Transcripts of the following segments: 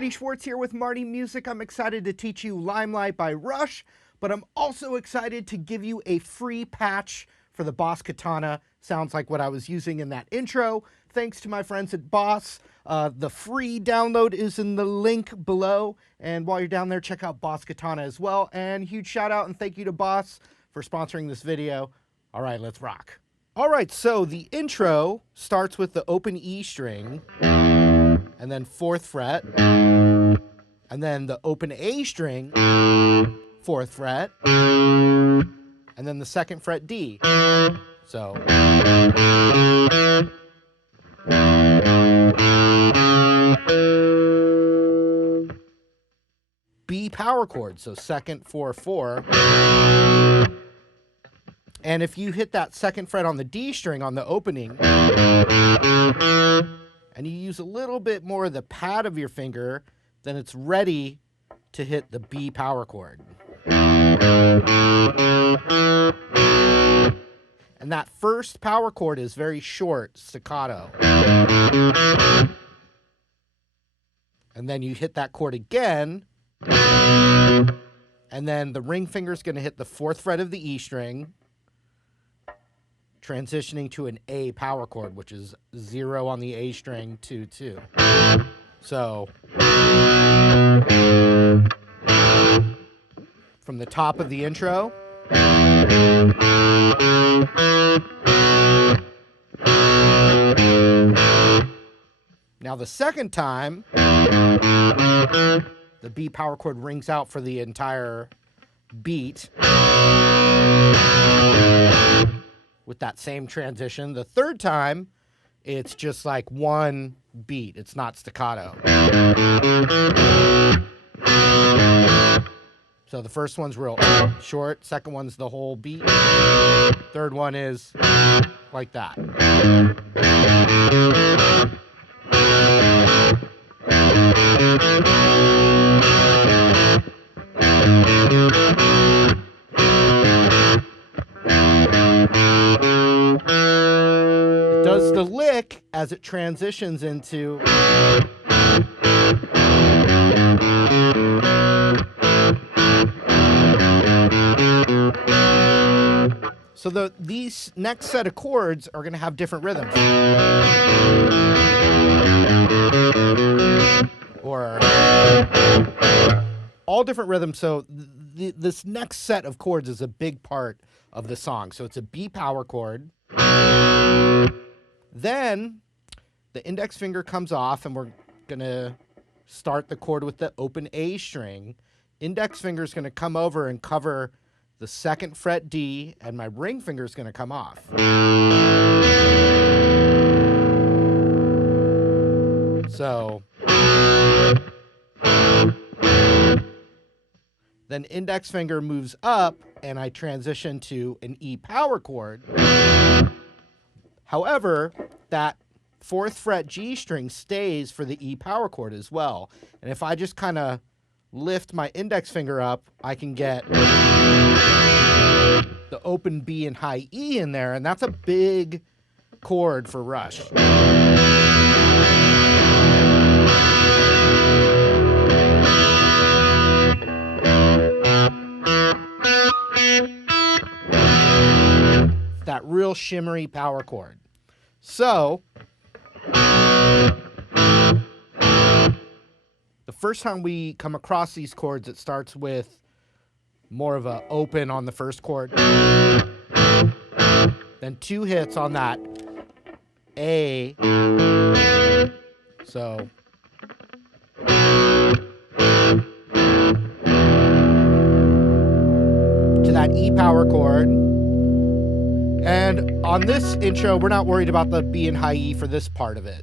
Marty Schwartz here with Marty Music. I'm excited to teach you Limelight by Rush, but I'm also excited to give you a free patch for the Boss Katana. Sounds like what I was using in that intro. Thanks to my friends at Boss. The free download is in the link below. And while you're down there, check out Boss Katana as well. And huge shout out and thank you to Boss for sponsoring this video. All right, let's rock. All right, so the intro starts with the open E string, and then 4th fret, and then the open A string, 4th fret, and then the 2nd fret D. So B power chord, so 2nd, 4, 4. And if you hit that 2nd fret on the D string on the opening, and you use a little bit more of the pad of your finger, then it's ready to hit the B power chord. And that first power chord is very short, staccato. And then you hit that chord again, and then the ring finger is going to hit the 4th fret of the E string, transitioning to an A power chord, which is 0 on the A string, 2, 2. So from the top of the intro, now the second time, the B power chord rings out for the entire beat with that same transition. The third time, it's just like one beat. It's not staccato. So the first one's real short. Second one's the whole beat. Third one is like that. It does the lick as it transitions into so these next set of chords are going to have different rhythms. Or all different rhythms. So this next set of chords is a big part of the song. So it's a B power chord. Then the index finger comes off and we're going to start the chord with the open A string. Index finger is going to come over and cover the 2nd fret D, and my ring finger is going to come off. So then index finger moves up and I transition to an E power chord. However, that 4th fret G string stays for the E power chord as well. And if I just kind of lift my index finger up, I can get the open B and high E in there, and that's a big chord for Rush. That real shimmery power chord. So the first time we come across these chords, it starts with more of a open on the first chord, then 2 hits on that A. So to that E power chord. And on this intro, we're not worried about the B and high E for this part of it.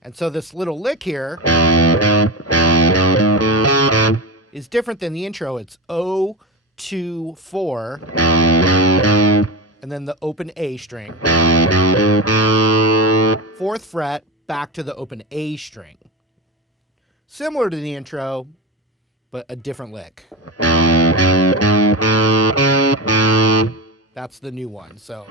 And so this little lick here is different than the intro. It's O, 2, 4, and then the open A string. 4th fret back to the open A string. Similar to the intro, but a different lick. That's the new one. So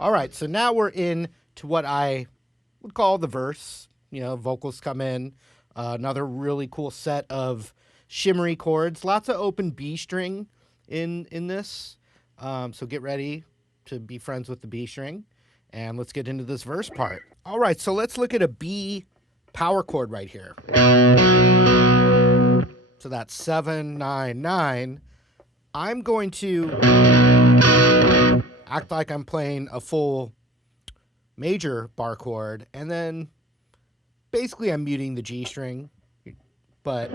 Alright, so now we're in to what I would call the verse. You know, vocals come in. Another really cool set of shimmery chords. Lots of open B string in this. So get ready to be friends with the B string. And let's get into this verse part. Alright, so let's look at a B power chord right here. So that's 7, 9, 9. I'm going to act like I'm playing a full major bar chord, and then basically I'm muting the G string, but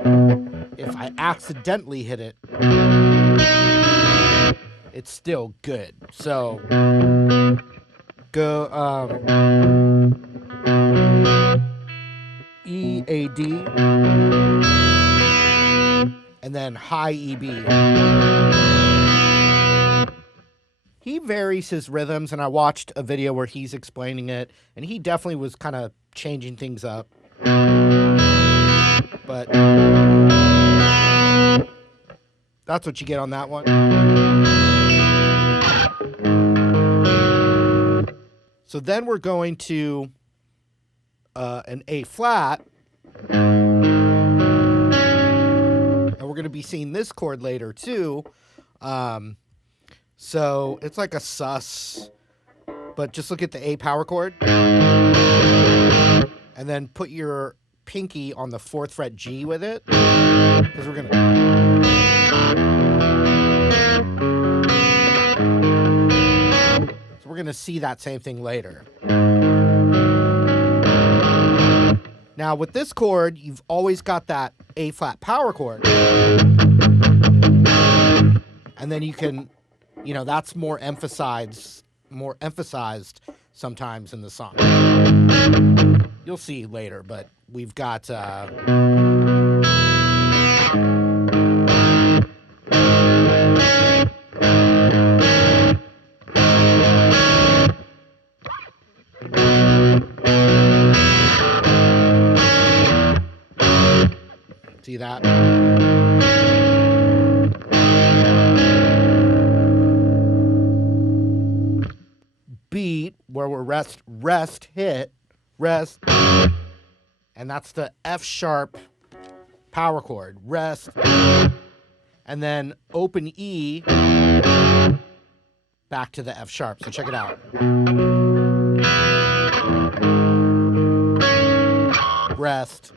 if I accidentally hit it, it's still good. So go E, A, D, and then high E, B. He varies his rhythms, and I watched a video where he's explaining it, and he definitely was kind of changing things up. But that's what you get on that one. So then we're going to an A flat, and we're going to be seeing this chord later too. So it's like a sus, but just look at the A power chord, and then put your pinky on the 4th fret G with it, because we're gonna. So we're gonna see that same thing later. Now with this chord, you've always got that A flat power chord, and then you can. You know, that's more emphasized sometimes in the song. You'll see later, but we've got see that? Beat where we're rest, hit, rest, and that's the F sharp power chord, rest, and then open E back to the F sharp. So check it out. Rest.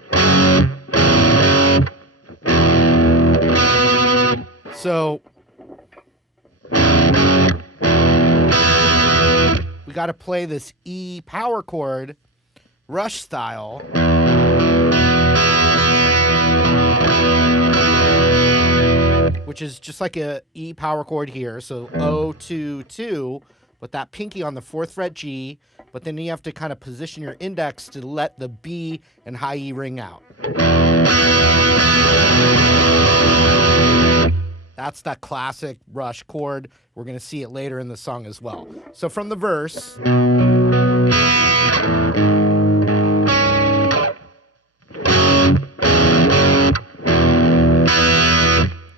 So we got to play this E power chord, Rush style. Which is just like a E power chord here. So O, 2, 2, with that pinky on the 4th fret G, but then you have to kind of position your index to let the B and high E ring out. That's that classic Rush chord. We're going to see it later in the song as well. So from the verse.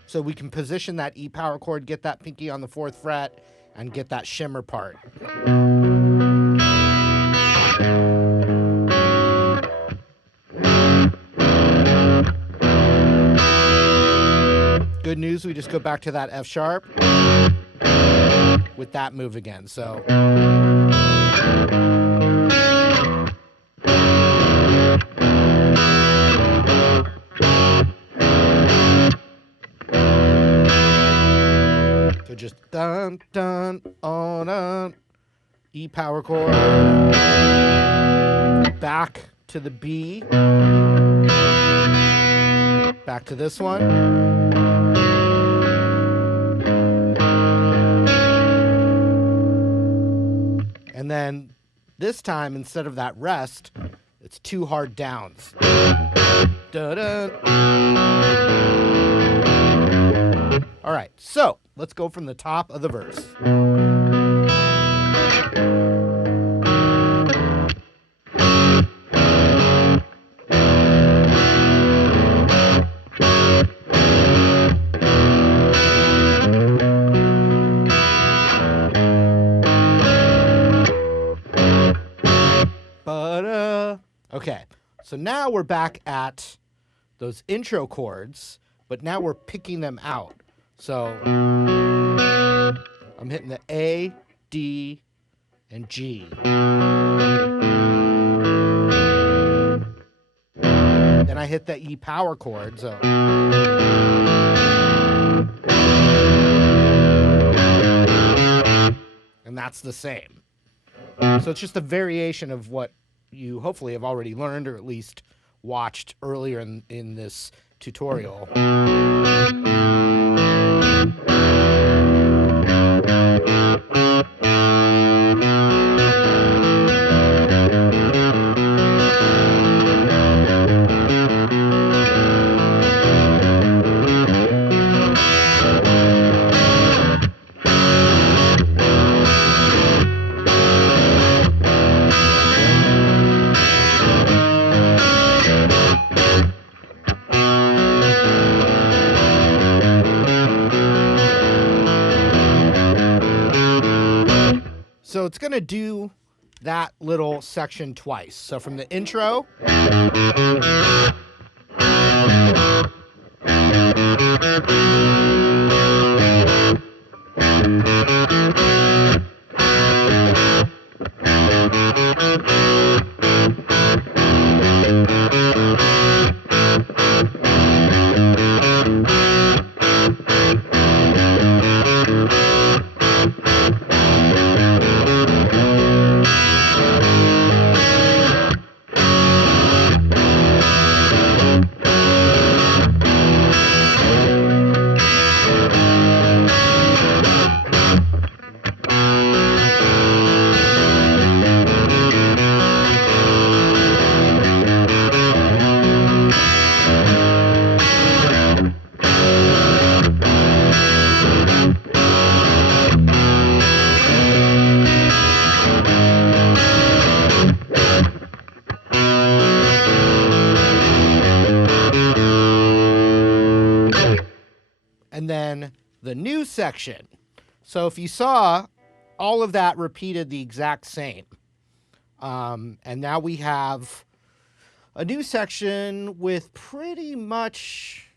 So we can position that E power chord, get that pinky on the 4th fret, and get that shimmer part. Good news blues, we just go back to that F sharp with that move again. So just dun dun on a E power chord, back to the B, back to this one, and then this time instead of that rest, it's 2 hard downs. Da-da. All right, so let's go from the top of the verse. Okay, so now we're back at those intro chords, but now we're picking them out. So I'm hitting the A, D, and G. Then I hit the E power chord, so. And that's the same. So it's just a variation of what you hopefully have already learned or at least watched earlier in this tutorial. So it's going to do that little section twice. So from the intro. And then the new section. So if you saw, all of that repeated the exact same. And now we have a new section with pretty much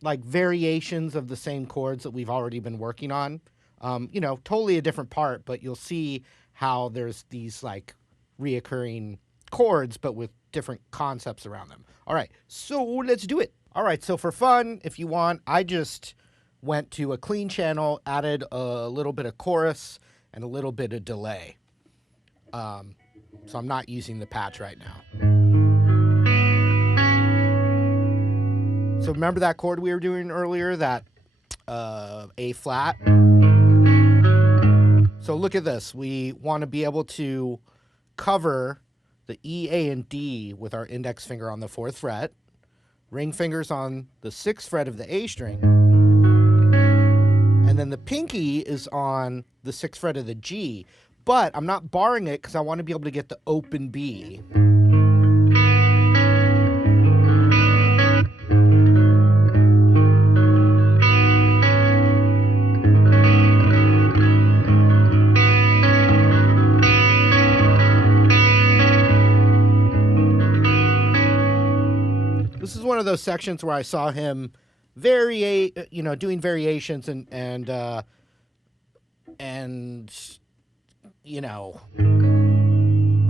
like variations of the same chords that we've already been working on. You know, totally a different part, but you'll see how there's these like reoccurring chords, but with different concepts around them. All right, so let's do it. All right, so for fun, if you want, I just went to a clean channel, added a little bit of chorus and a little bit of delay. So I'm not using the patch right now. So remember that chord we were doing earlier, that A flat? So look at this. We want to be able to cover the E, A, and D with our index finger on the 4th fret, ring fingers on the 6th fret of the A string, and then the pinky is on the 6th fret of the G, but I'm not barring it because I want to be able to get the open B. This is one of those sections where I saw him doing variations and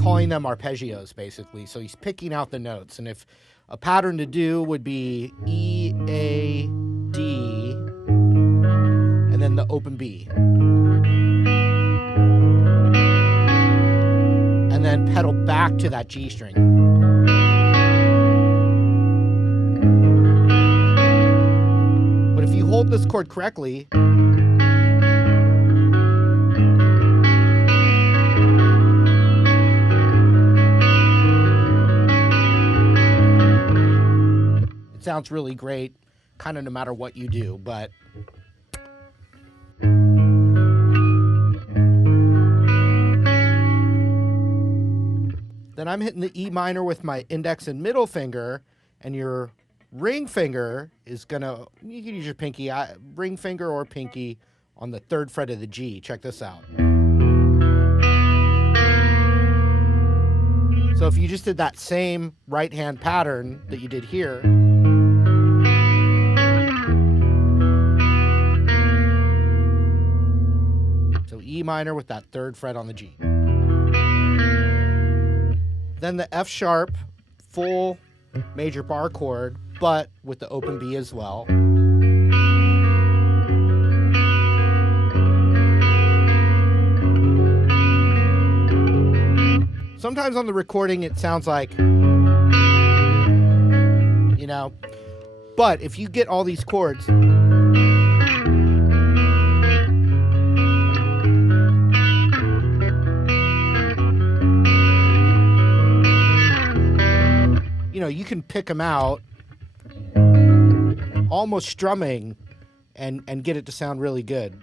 calling them arpeggios, basically. So he's picking out the notes. And if a pattern to do would be E, A, D, and then the open B. And then pedal back to that G string. But if you hold this chord correctly, it sounds really great, kind of no matter what you do, but then I'm hitting the E minor with my index and middle finger, and your ring finger is gonna, you can use your pinky, ring finger or pinky on the 3rd fret of the G. Check this out. So if you just did that same right hand pattern that you did here, so E minor with that 3rd fret on the G. Then the F sharp, full major bar chord, but with the open B as well. Sometimes on the recording it sounds like, but if you get all these chords, you can pick them out almost strumming and get it to sound really good.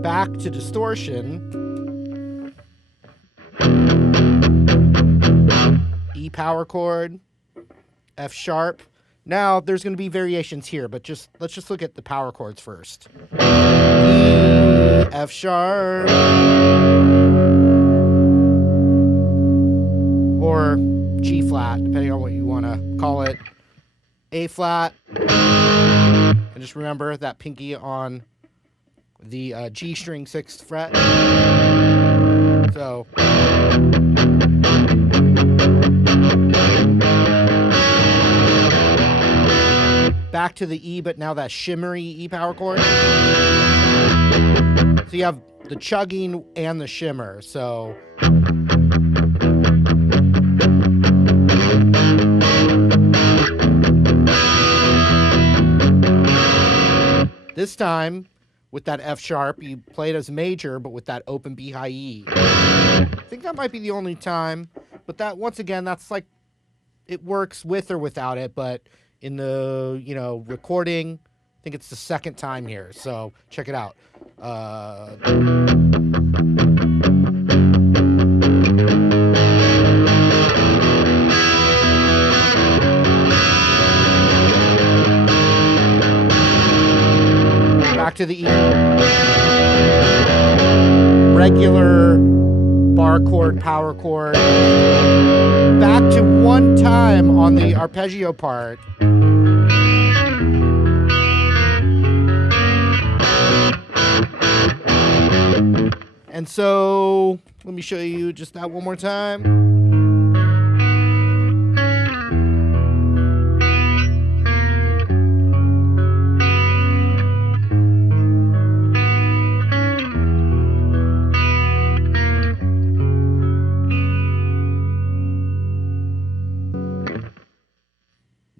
Back to distortion. E power chord, F sharp. Now there's going to be variations here, but let's just look at the power chords first. E, F sharp, or G flat, depending on what you want to call it. A flat, and just remember that pinky on the G string 6th fret. So back to the E, but now that shimmery E power chord. So you have the chugging and the shimmer. So this time with that F sharp, you play it as major, but with that open B high E. I think that might be the only time, but that, once again, that's like, it works with or without it, but in the, recording, I think it's the 2nd time here, so check it out. Back to the E. Regular bar chord, power chord. Back to 1 time on the arpeggio part. And so let me show you just that one more time.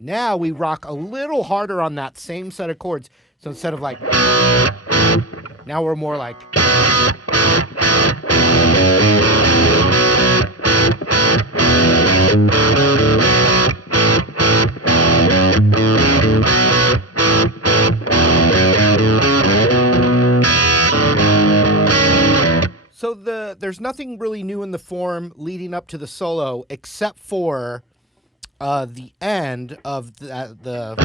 Now we rock a little harder on that same set of chords. So instead of like, now we're more like. So there's nothing really new in the form leading up to the solo except for the end of the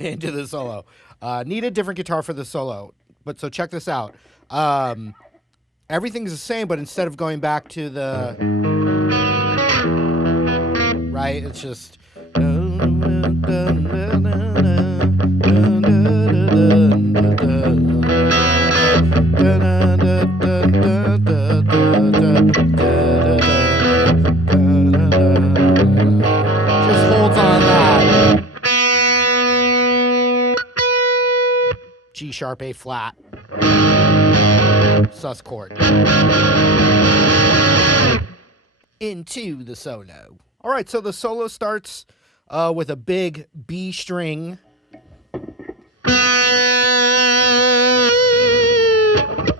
into the solo. Need a different guitar for the solo, but so check this out. Everything's the same, but instead of going back to the right, it's just just holds on that G sharp, A flat, sus chord into the solo. All right, so the solo starts with a big B string.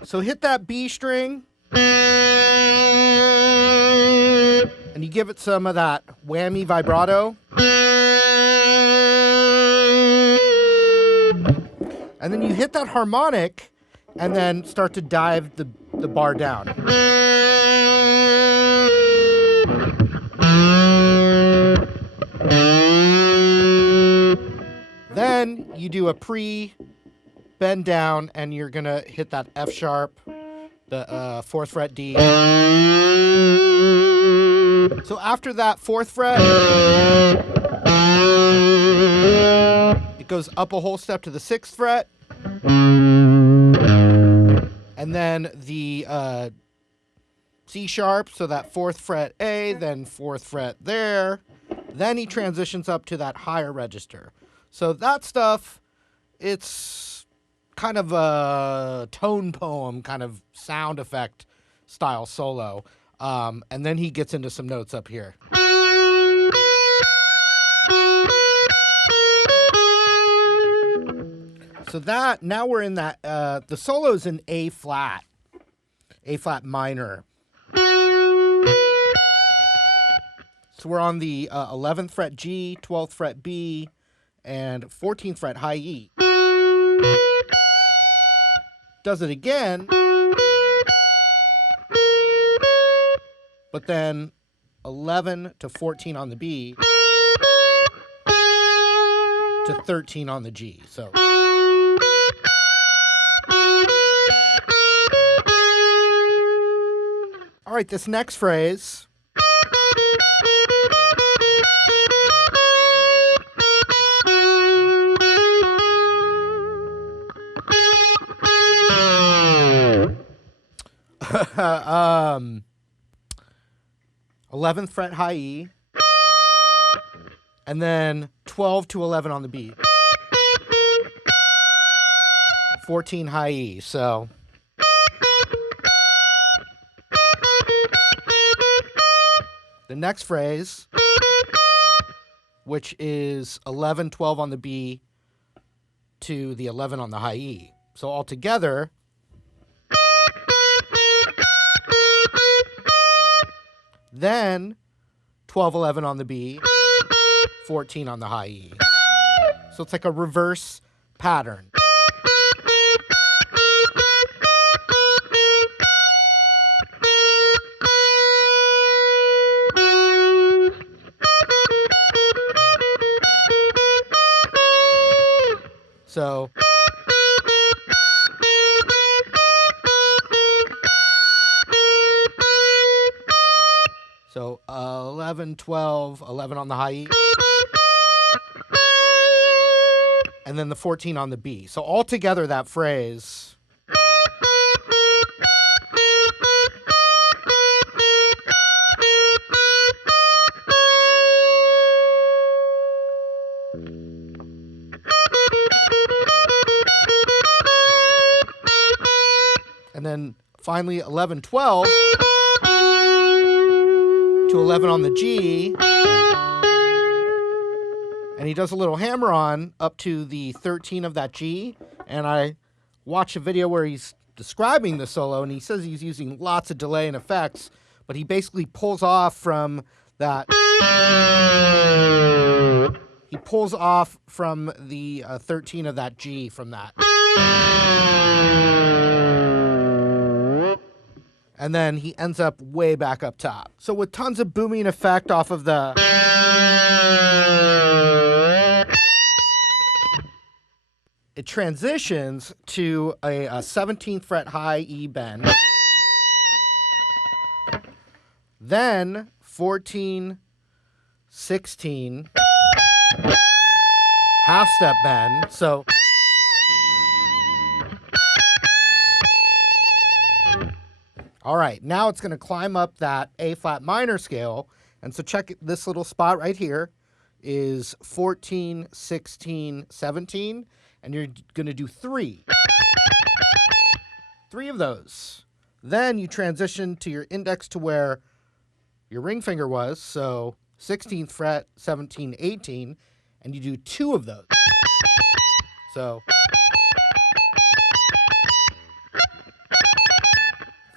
So hit that B string and you give it some of that whammy vibrato. And then you hit that harmonic and then start to dive the bar down. Then you do a pre-bend down and you're going to hit that F sharp, the 4th fret D. So after that 4th fret, it goes up a whole step to the 6th fret. And then the C sharp, so that 4th fret A, then 4th fret there. Then he transitions up to that higher register. So that stuff, it's kind of a tone poem, kind of sound effect style solo. And then he gets into some notes up here. So that, now we're in that, the solo's in A flat minor. So we're on the 11th fret G, 12th fret B, and 14th fret high E. Does it again, but then 11 to 14 on the B to 13 on the G. So all right, this next phrase. um, 11th fret high E, and then 12 to 11 on the B. 14 high E, so. The next phrase, which is 11, 12 on the B to the 11 on the high E. So altogether, then 12, 11 on the B, 14 on the high E. So it's like a reverse pattern. So 11, 12, 11 on the high E. And then the 14 on the B. So altogether that phrase. And then finally 11, 12 to 11 on the G. And he does a little hammer-on up to the 13 of that G. And I watched a video where he's describing the solo, and he says he's using lots of delay and effects, but he basically pulls off from that. He pulls off from the 13 of that G from that. And then he ends up way back up top. So with tons of booming effect off of the... It transitions to a 17th fret high E bend. Then 14, 16, half step bend. So all right, now it's going to climb up that A flat minor scale. And so check this little spot right here is 14, 16, 17. And you're going to do 3. 3 of those. Then you transition to your index to where your ring finger was. So 16th fret, 17, 18. And you do 2 of those. So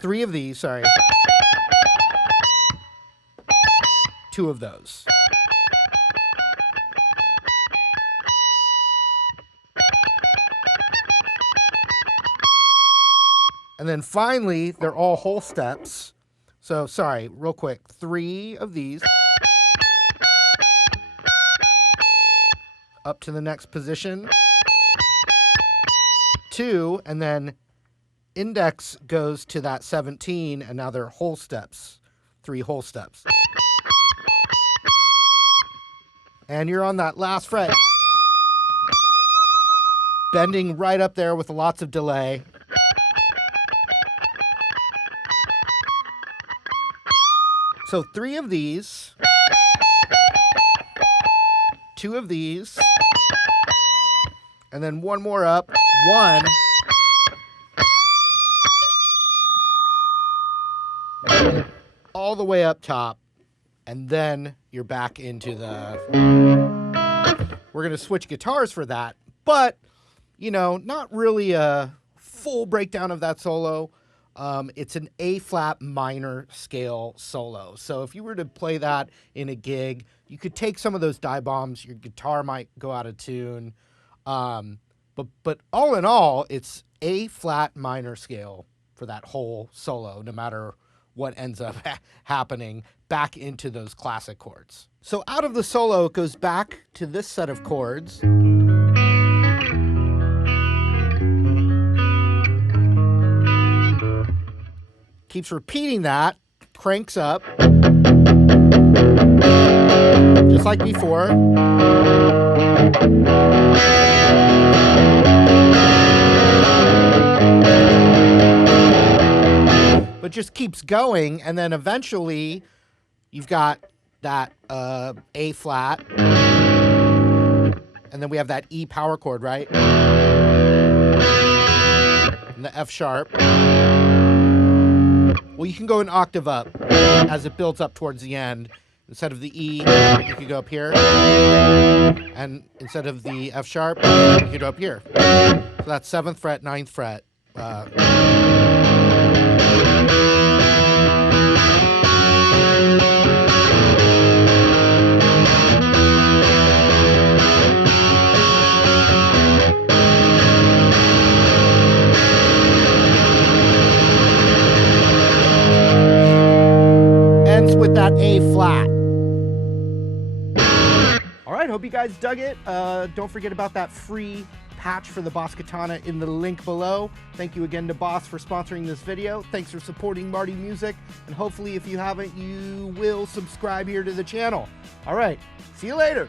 3 of these, sorry. 2 of those. And then finally, they're all whole steps. So, sorry, real quick. 3 of these. Up to the next position. 2, and then index goes to that 17, and now they're whole steps. 3 whole steps. And you're on that last fret. Bending right up there with lots of delay. So 3 of these, 2 of these, and then 1 more up, 1, all the way up top, and then you're back into the... We're going to switch guitars for that, but, you know, not really a full breakdown of that solo. It's an A flat minor scale solo. So if you were to play that in a gig, you could take some of those die bombs. Your guitar might go out of tune. But all in all, it's A flat minor scale for that whole solo, no matter what ends up happening back into those classic chords. So out of the solo, it goes back to this set of chords. Keeps repeating that, cranks up, just like before. But just keeps going, and then eventually you've got that A flat, and then we have that E power chord, right? And the F sharp. Well, you can go an octave up as it builds up towards the end. Instead of the E, you could go up here. And instead of the F sharp, you could go up here. So that's 7th fret, 9th fret. With that A flat. All right, hope you guys dug it. Don't forget about that free patch for the Boss Katana in the link below. Thank you again to Boss for sponsoring this video. Thanks for supporting Marty Music, and hopefully if you haven't, you will subscribe here to the channel. All right, see you later.